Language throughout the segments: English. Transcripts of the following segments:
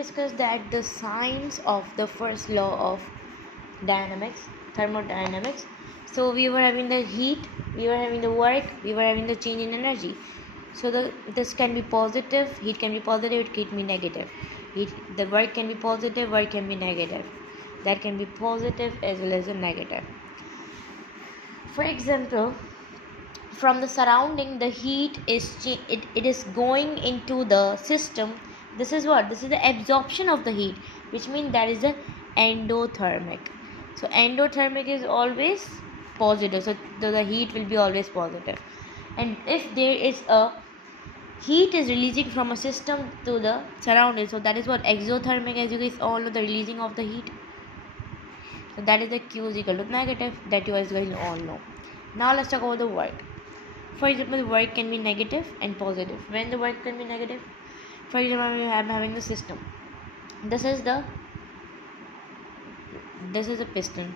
discuss that the science of the first law of dynamics, thermodynamics. So we were having the heat, we were having the work, we were having the change in energy. So this can be positive, heat can be positive, it can be negative. The work can be positive, work can be negative. That can be positive as well as a negative. For example, from the surrounding, the heat it is going into the system. This is the absorption of the heat, which means that is the endothermic. So endothermic is always positive, so the heat will be always positive. And if there is a heat is releasing from a system to the surrounding, so that is what exothermic, as you guys all know, the releasing of the heat. So that is the Q is equal to negative, that you guys all know. Now let's talk about the work. For example, work can be negative and positive. When the work can be negative, for example, we are having the system. This is a piston.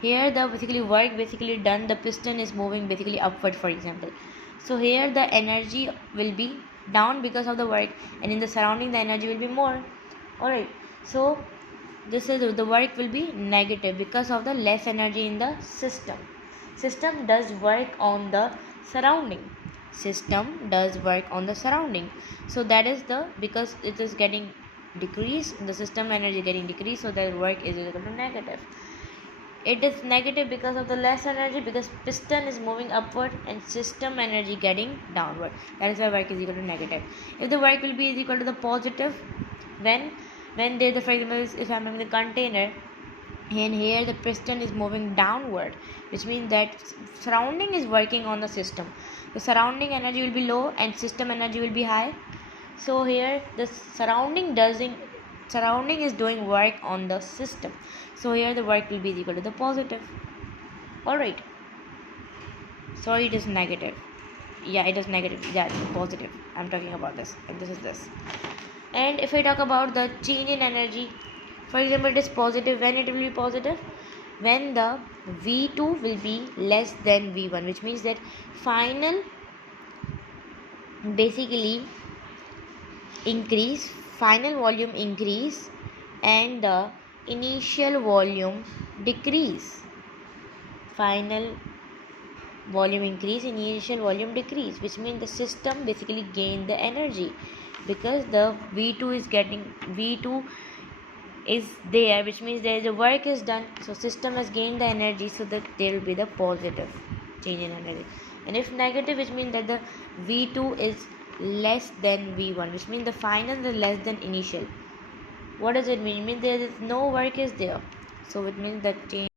Here the work done, the piston is moving upward, for example. So here the energy will be down because of the work, and in the surrounding the energy will be more. Alright, so this is the work will be negative because of the less energy in the system. System does work on the surrounding. So that is because it is getting decreased, the system energy getting decreased, so that work is equal to negative. It is negative because of the less energy, because piston is moving upward and system energy getting downward. That is why work is equal to negative. If the work will be equal to the positive, when there the, for example, if I am having the container, and here the piston is moving downward, which means that surrounding is working on the system. The surrounding energy will be low and system energy will be high. So here the surrounding is doing work on the system. So here the work will be equal to the positive. Alright. Sorry, it is negative. Yeah, it is negative. Yeah, it's positive. I'm talking about this. And this is this. And if I talk about the change in energy, for example, it is positive. When it will be positive? When the V2 will be less than V1, which means that final volume increase and the initial volume decrease. Final volume increase, initial volume decrease, which means the system gain the energy, because the V2 is there, which means the work is done, so system has gained the energy, so that there will be the positive change in energy. And if negative, which means that the V2 is less than V1, which means the final is less than initial. What does it mean? It means there is no work is there, so it means that change